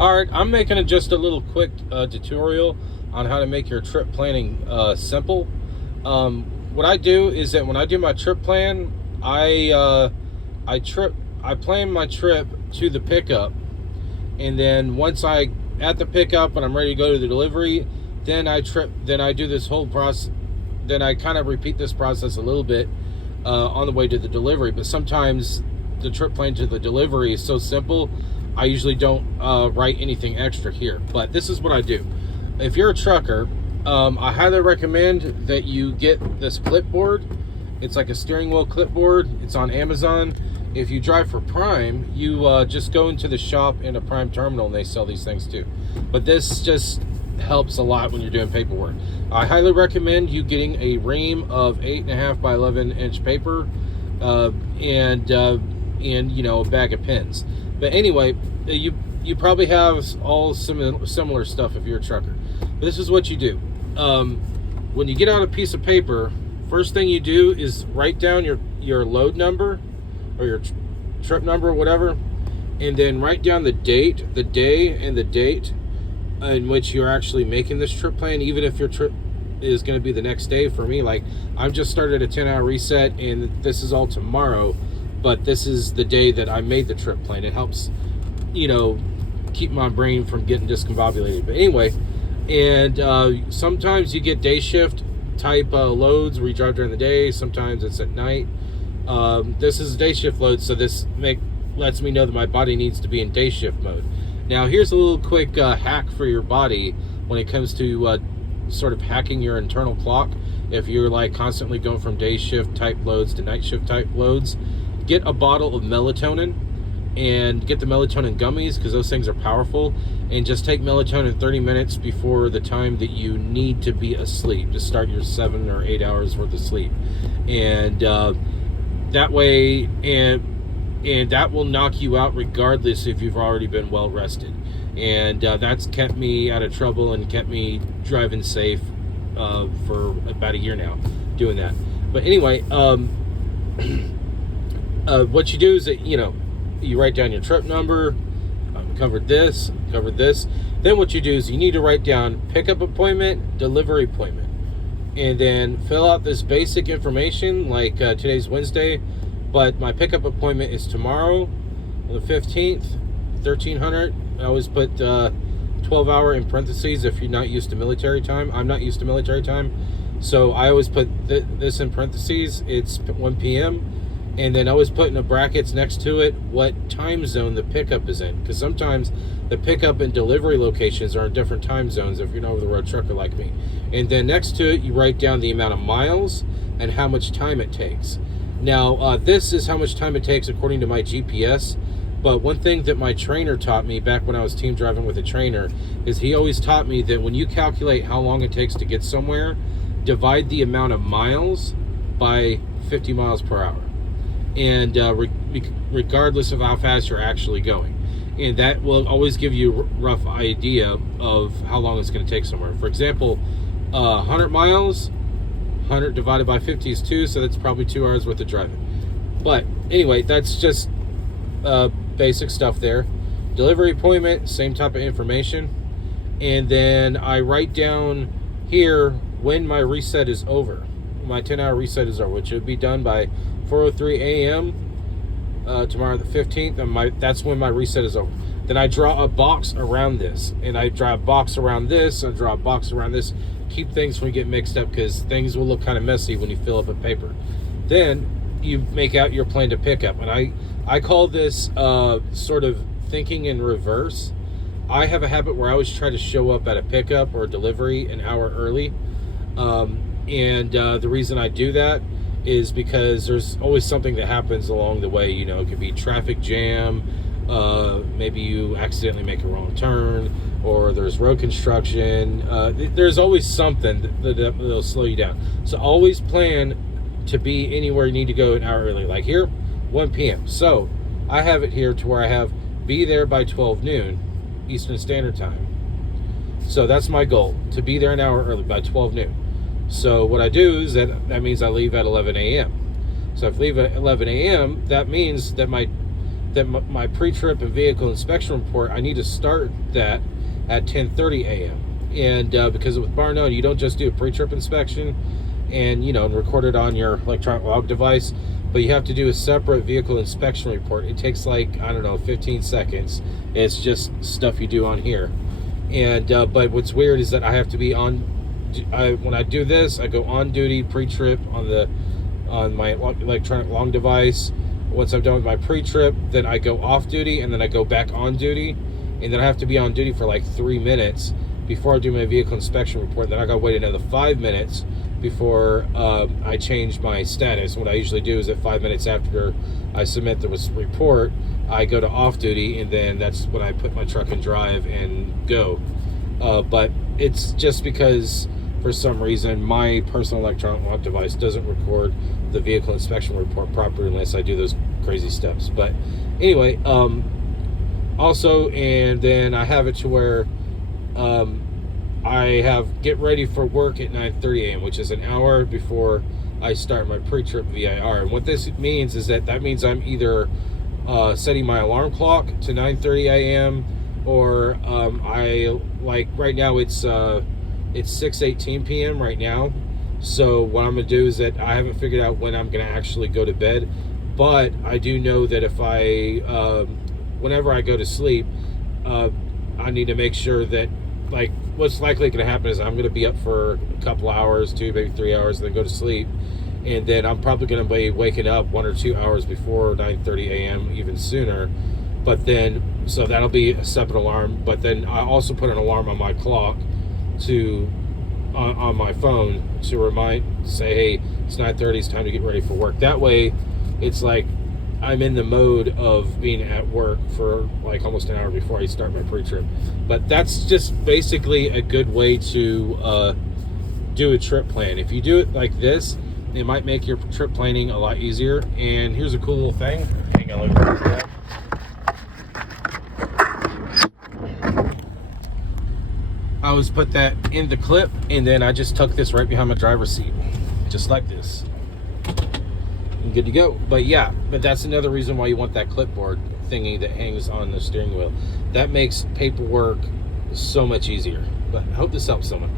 All right, I'm making just a little quick tutorial on how to make your trip planning simple. What I do is that when I do my trip plan, I plan my trip to the pickup, and then once I at the pickup and I'm ready to go to the delivery, then I do this whole process. Then I kind of repeat this process a little bit on the way to the delivery. But sometimes the trip plan to the delivery is so simple, I usually don't write anything extra here. But this is what I do. If you're a trucker, I highly recommend that you get this clipboard. It's like a steering wheel clipboard. It's on Amazon. If you drive for Prime, you just go into the shop in a Prime terminal and they sell these things too. But this just helps a lot when you're doing paperwork. I highly recommend you getting a ream of 8.5 by 11 inch paper and a bag of pens. But anyway, you probably have all similar stuff if you're a trucker. But this is what you do. When you get out a piece of paper, first thing you do is write down your load number or your trip number or whatever, and then write down the day and the date in which you're actually making this trip plan, even if your trip is going to be the next day. For me, like, I've just started a 10-hour reset and this is all tomorrow, but this is the day that I made the trip plan. It helps, keep my brain from getting discombobulated. But anyway, and sometimes you get day shift type loads where you drive during the day. Sometimes it's at night. This is a day shift load, so this lets me know that my body needs to be in day shift mode. Now, here's a little quick hack for your body when it comes to sort of hacking your internal clock. If you're like constantly going from day shift type loads to night shift type loads, get a bottle of melatonin and get the melatonin gummies, because those things are powerful, and just take melatonin 30 minutes before the time that you need to be asleep to start your 7 or 8 hours worth of sleep. And that way, and that will knock you out regardless if you've already been well rested. And that's kept me out of trouble and kept me driving safe for about a year now doing that. But anyway, what you do is that you write down your trip number, covered this. Then what you do is you need to write down pickup appointment, delivery appointment, and then fill out this basic information like today's Wednesday, but my pickup appointment is tomorrow, the 15th, 1300. I always put 12-hour in parentheses if you're not used to military time. I'm not used to military time, so I always put this in parentheses. It's 1 p.m. And then always put in the brackets next to it what time zone the pickup is in, because sometimes the pickup and delivery locations are in different time zones if you're an over-the-road trucker like me. And then next to it, you write down the amount of miles and how much time it takes. Now, this is how much time it takes according to my GPS. But one thing that my trainer taught me back when I was team driving with a trainer is he always taught me that when you calculate how long it takes to get somewhere, divide the amount of miles by 50 miles per hour. And regardless of how fast you're actually going. And that will always give you a rough idea of how long it's going to take somewhere. For example, 100 miles, 100 divided by 50 is 2, so that's probably 2 hours worth of driving. But anyway, that's just basic stuff there. Delivery appointment, same type of information. And then I write down here when my reset is over. My 10-hour reset is over, which would be done by 4:03 a.m. Tomorrow the 15th, and that's when my reset is over. Then I draw a box around this, and I draw a box around this, and draw a box around this. Keep things from getting mixed up, because things will look kind of messy when you fill up a paper. Then you make out your plan to pick up, and I call this sort of thinking in reverse. I have a habit where I always try to show up at a pickup or a delivery an hour early, and the reason I do that is because there's always something that happens along the way. It could be traffic jam, maybe you accidentally make a wrong turn, or there's road construction. There's always something that'll slow you down. So always plan to be anywhere you need to go an hour early. Like here, 1 p.m. So I have it here to where I have be there by 12 noon Eastern Standard Time. So that's my goal, to be there an hour early by 12 noon. So what I do is that means I leave at 11 a.m. So if I leave at 11 a.m., that means that my that my pre-trip and vehicle inspection report, I need to start that at 10:30 a.m. And because with Barr-None, you don't just do a pre-trip inspection and and record it on your electronic log device, but you have to do a separate vehicle inspection report. It takes like, I don't know, 15 seconds. It's just stuff you do on here. And but what's weird is that I have to be on. When I do this, I go on duty pre-trip on my electronic log device. Once I'm done with my pre-trip, then I go off duty, and then I go back on duty, and then I have to be on duty for like 3 minutes before I do my vehicle inspection report. Then I gotta wait another 5 minutes before I change my status. What I usually do is at 5 minutes after I submit the report, I go to off duty, and then that's when I put my truck in drive and go. But it's just because for some reason my personal electronic log device doesn't record the vehicle inspection report properly unless I do those crazy steps. But anyway, also, and then I have it to where I have get ready for work at 9:30 a.m., which is an hour before I start my pre-trip VIR. And what this means is that means I'm either setting my alarm clock to 9:30 a.m. or I, like right now it's 6:18 p.m. right now. So what I'm gonna do is that I haven't figured out when I'm gonna actually go to bed, but I do know that if I whenever I go to sleep, I need to make sure that, like, what's likely going to happen is I'm going to be up for a couple hours, 2, maybe 3 hours, and then go to sleep. And then I'm probably going to be waking up 1 or 2 hours before 9:30 a.m., even sooner. But then, so that'll be a separate alarm. But then I also put an alarm on my clock on my phone to say, hey, it's 9:30, it's time to get ready for work. That way, it's like I'm in the mode of being at work for like almost an hour before I start my pre-trip. But that's just basically a good way to do a trip plan. If you do it like this, it might make your trip planning a lot easier. And here's a cool little thing. Hang on, let me put that. I always put that in the clip, and then I just tuck this right behind my driver's seat, just like this. And good to go. But yeah, but that's another reason why you want that clipboard thingy that hangs on the steering wheel. That makes paperwork so much easier. But I hope this helps someone.